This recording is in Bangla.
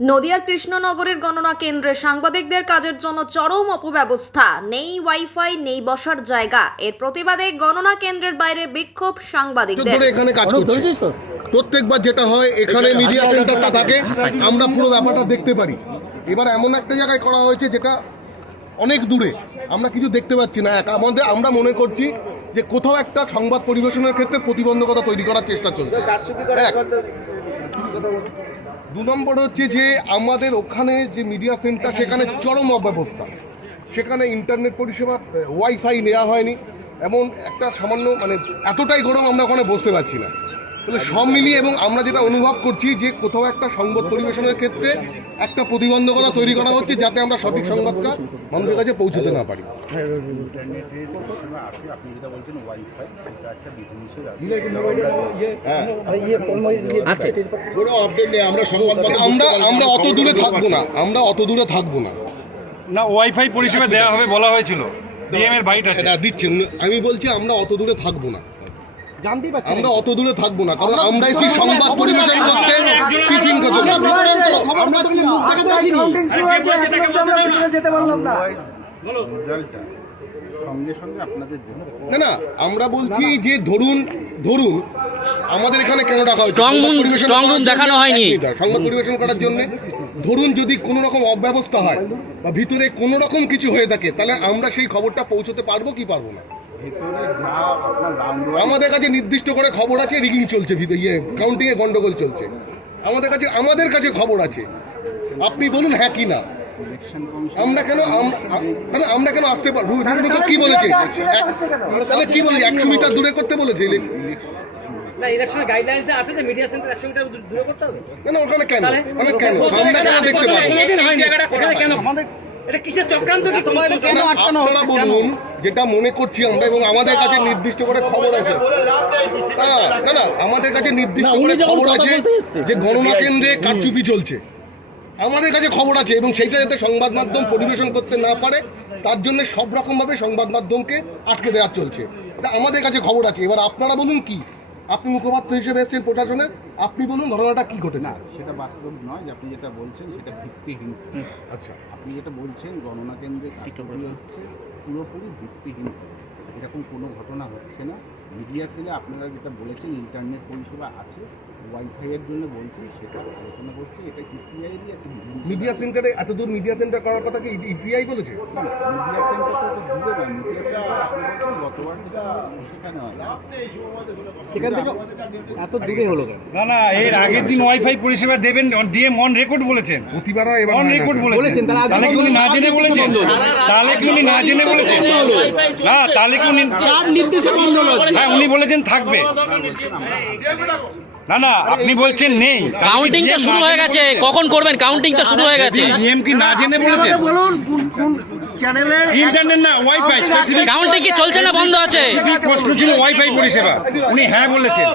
নদিয়ার কৃষ্ণনগরের গণনা কেন্দ্রে সাংবাদিকদের কাজের জন্য চরম অপব্যবস্থা, নেই ওয়াইফাই, নেই বসার জায়গা। এর প্রতিবাদে গণনা কেন্দ্রের বাইরে বিক্ষোভ সাংবাদিকদের। এখানে কাজ করছি, প্রত্যেকবার যেটা হয় এখানে মিডিয়া সেন্টারটা থাকে, আমরা পুরো ব্যাপারটা দেখতে পারি। এবার এমন একটা জায়গায় করা হয়েছে যেটা অনেক দূরে, আমরা কিছু দেখতে পাচ্ছি না। আমরা মনে করছি যে কোথাও একটা সংবাদ পরিবেশনের ক্ষেত্রে প্রতিবন্ধকতা তৈরি করার চেষ্টা চলছে। দু নম্বর হচ্ছে যে আমাদের ওখানে যে মিডিয়া সেন্টার, সেখানে চরম অব্যবস্থা। সেখানে ইন্টারনেট পরিষেবা, ওয়াইফাই নেওয়া হয়নি, এমন একটা সামান্য এতটাই গরম আমরা ওখানে বসতে পারছি না। তাহলে সব মিলিয়ে এবং আমরা যেটা অনুভব করছি যে কোথাও একটা সংবাদ পরিবেশনের ক্ষেত্রে একটা প্রতিবন্ধকতা তৈরি করা হচ্ছে, যাতে আমরা সঠিক সংবাদটা মানুষের কাছে পৌঁছতে না পারি। আমরা অত দূরে থাকবো না, আমরা অত দূরে থাকবো না। না, ওয়াইফাই পরিষেবা দেওয়া হবে বলা হয়েছিল, ডিএম এর বাইট আছে দিচ্ছেন। আমি বলছি আমরা অত দূরে থাকবো না, আমরা অত দূরে থাকবো না, কারণ আমরা এসে সংবাদ পরিবেশন করতে, টিফিন করতে। না না, আমরা বলছি যে ধরুন আমাদের এখানে কেন ডাকা হচ্ছে দেখানো হয়নি সংবাদ পরিবেশন করার জন্য। ধরুন যদি কোনো রকম অব্যবস্থা হয় বা ভিতরে কোনো রকম কিছু হয়ে থাকে, তাহলে আমরা সেই খবরটা পৌঁছতে পারবো কি পারবো না? আমাদের কাছে নির্দিষ্ট করে খবর আছে, রিগিং চলছে, কাউন্টিং এ গন্ডগোল চলছে। আমাদের কাছে খবর আছে, আপনি বলুন হ্যাঁ কি না। আমরা কেন আসতে পারবো? কি বলেছে? তাহলে কি বলেছে? 100 মিটার দূরে করতে বলেছে। ওখানে কেন আমরা কেন দেখতে পাবো? আপনারা বলুন যেটা মনে করছি আমরা, এবং আমাদের কাছে নির্দিষ্ট করে খবর আছে। না, আমাদের কাছে নির্দিষ্ট করে খবর আছে যে গণনা কেন্দ্রে কারচুপি চলছে। আমাদের কাছে খবর আছে, এবং সেইটা যাতে সংবাদ মাধ্যম পরিবেশন করতে না পারে তার জন্য সব রকম ভাবে সংবাদ মাধ্যমকে আটকে দেওয়া চলছে। এটা আমাদের কাছে খবর আছে। এবার আপনারা বলুন, কি আপনি মুখপাত্র হিসেবে এসেছেন প্রশাসনের, আপনি বলুন ঘটনাটা কি ঘটেছে। না, সেটা বাস্তব নয়। যে আপনি যেটা বলছেন সেটা ভিত্তিহীন। আচ্ছা, আপনি যেটা বলছেন গণনা কেন্দ্রে হচ্ছে পুরোপুরি ভিত্তিহীন। এরকম কোনো ঘটনা হচ্ছে না। মিডিয়া সেলে আপনারা যেটা বলেছেন ইন্টারনেট পরিষেবা আছে, ওয়াইফাইয়ের জন্য বলছি, সেটা আলোচনা করছি। এটা ইসিআই দিয়ে একটা মিডিয়া সেন্টারে এত দূর মিডিয়া সেন্টার করার কথা কি ইসিআই বলেছে? মিডিয়া সেন্টার তো দূরে নয়। মিডিয়া সেন্টার আপনি বলছেন গতবার যেটা সেখানে হয়, সেখান থেকে এত দূরে হলো কেন? না, এর আগের দিন ওয়াইফাই পরিষেবা দেবেন ডিএম অন রেকর্ড বলেছেন, প্রতিবার অন রেকর্ড বলেছেন। তাহলে কি উনি না জেনে বলেছেন? তাহলে কি উনি না জেনে বলেছেন? না, তাহলে কি উনি কার নির্দেশে বন্ধ হলো? হ্যাঁ, উনি বলেছেন থাকবে। না, আপনি বলছেন নেই। কাউন্টিংটা শুরু হয়ে গেছে, কখন করবেন? কাউন্টিংটা শুরু হয়ে গেছে। ডিএম কি না জেনে বলেছেন? বলুন কোন চ্যানেলে ইন্টারনেট না ওয়াইফাই, কাউন্টিং কি চলছে না বন্ধ আছে? প্রশ্ন ছিল ওয়াইফাই পরিষেবা, উনি হ্যাঁ বলেছেন।